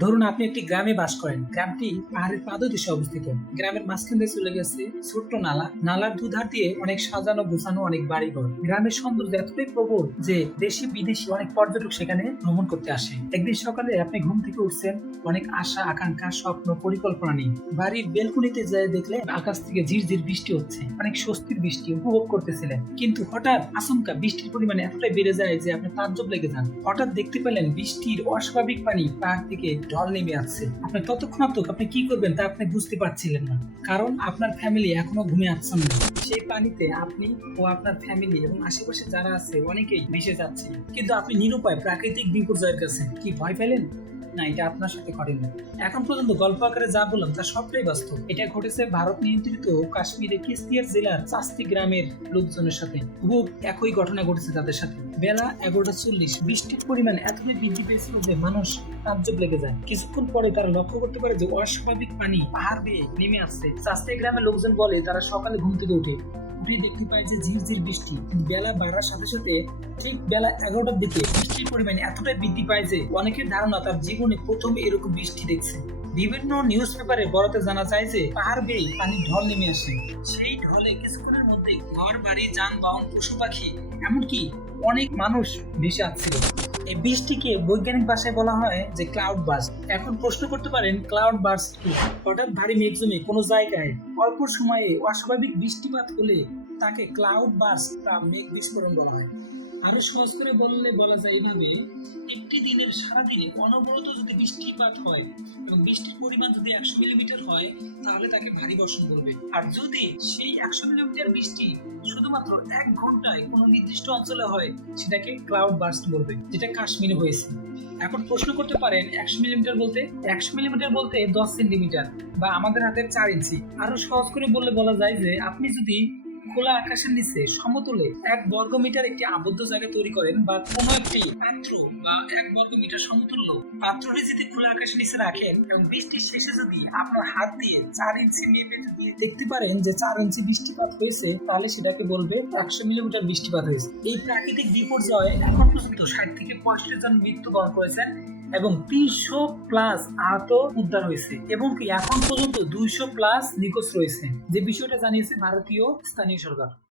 ধরুন আপনি একটি গ্রামে বাস করেন। গ্রামটি পাহাড়ের পাদদেশে অবস্থিত। গ্রামের মাঝখান দিয়ে চলে গেছে ছোট্ট নালা। নালার দুধার দিয়ে অনেক সাজানো, গোছানো, অনেক বাড়িঘর। গ্রামের সৌন্দর্য এতটাই প্রবল যে দেশি, বিদেশি অনেক পর্যটক সেখানে ভ্রমণ করতে আসে। একদিন সকালে আপনি ঘুম থেকে উঠছেন, অনেক আশা, আকাঙ্ক্ষা, স্বপ্ন, পরিকল্পনা নেই বাড়ির বেলকুনিতে যায় দেখলে আকাশ থেকে ঝিরঝির বৃষ্টি হচ্ছে। অনেক স্বস্তির বৃষ্টি উপভোগ করতেছিলেন। কিন্তু হঠাৎ আচমকা বৃষ্টির পরিমাণ এতটাই বেড়ে যায় যে আপনি তাজ্জব লেগে যান। হঠাৎ দেখতে পেলেন বৃষ্টির অস্বাভাবিক পানি পাহাড় থেকে ঢল নেমে আসছে। আপনি ততক্ষণাত্মক আপনি কি করবেন তা আপনি বুঝতে পারছিলেন না। কারণ আপনার ফ্যামিলি এখনও ঘুমিয়ে আসছেন না। সেই পানিতে আপনি ও আপনার ফ্যামিলি এবং আশেপাশে যারা আছে, অনেকেই ভেসে যাচ্ছে। কিন্তু আপনি নিরুপায় প্রাকৃতিক বিপর্যয়ের কাছে কি ভয় পেলেন? না, এটা আপনার সাথে ঘটেনি এখন পর্যন্ত গল্প আকারে যা বললাম, তা সবটাই বাস্তব। এটা ঘটেছে ভারত নিয়ন্ত্রিত কাশ্মীরের কিস্তিয়ার জেলার চাস্তি গ্রামের লোকজনের সাথে। খুব একই ঘটনা ঘটেছে তাদের সাথে। বেলা এগারোটা চল্লিশ, বৃষ্টির পরিমাণ এতটাই বৃদ্ধি পেয়েছিল যে মানুষ তাজ্জব লেগে যায়। কিছুক্ষণ পরে তারা লক্ষ্য করতে পারে যে অস্বাভাবিক পানি পাহাড় বেয়ে নেমে আসছে। চাস্তি গ্রামের লোকজন বলে তারা সকালে ঘুম থেকে উঠে। উঠে দেখতে পায় যে ঝিরঝির বৃষ্টি। বেলা বাড়ার সাথে সাথে ঠিক বেলা এগারোটার দিকে বৃষ্টির পরিমাণ এতটাই বৃদ্ধি পায় যে অনেকের ধারণা তার জীবনে প্রথম এরকম বৃষ্টি দেখছে। বিভিন্ন নিউজ পেপারে বড়তে জানা যায় যে পাহাড় বেয়ে পানি ঢল নেমে আসে। সেই ঢলে কিছুক্ষণের মধ্যে ঘর বাড়ি যানবাহন, পশু পাখি, এমনকি অনেক মানুষ ভেসে আসছিল। এই বৃষ্টিকে বৈজ্ঞানিক ভাষায় বলা হয় যে ক্লাউড বার্স্ট এখন প্রশ্ন করতে পারেন ক্লাউড বাস কি? হঠাৎ ভারী মেঘ জমে কোনো জায়গায় অল্প সময়ে অস্বাভাবিক বৃষ্টিপাত হলে তাকে ক্লাউড বাস বা মেঘ বিস্ফোরণ বলা হয়। আরও সহজ করে বললে বলা যায় এইভাবে একটি দিনের সারাদিনে অনবরত যদি বৃষ্টিপাত হয় এবং বৃষ্টির পরিমাণ যদি একশো মিলিমিটার হয়, তাহলে তাকে ভারী বর্ষণ বলবে। আর যদি সেই একশো মিলিমিটার বৃষ্টি শুধুমাত্র এক ঘন্টায় কোনো নির্দিষ্ট অঞ্চলে হয়, সেটাকে ক্লাউড বার্স্ট বলবে, যেটা কাশ্মীরে হয়েছে। এখন প্রশ্ন করতে পারেন, একশো মিলিমিটার বলতে, একশো মিলিমিটার বলতে দশ সেন্টিমিটার বা আমাদের হাতের চার ইঞ্চি। আরও সহজ করে বললে বলা যায় যে, আপনি যদি খোলা আকাশের নিচে সমতলে এক বর্গ মিটার একটি আবদ্ধ জায়গা তৈরি করেন বা কোনো একটি পাত্র বা এক বর্গ মিটার সমতুল্য পাত্রটি যদি খোলা আকাশের নিচে রাখেন এবং বৃষ্টির শেষে যদি আপনার হাত দিয়ে চার ইঞ্চি মেপে যদি দেখতে পারেন যে চার ইঞ্চি বৃষ্টিপাত হয়েছে, তাহলে সেটাকে বলবে একশো মিলিমিটার বৃষ্টিপাত হয়েছে। এই প্রাকৃতিক বিপর্যয় এখন পর্যন্ত ষাট থেকে পঁয়ষট্টি জন মৃত্যুবরণ করেছেন। এবং তিনশো প্লাস আহত উদ্ধার হয়েছে। এবং এখন পর্যন্ত দুইশো প্লাস নিখোঁজ রয়েছে। যে বিষয়টা জানিয়েছে ভারতীয় স্থানীয় সরকার।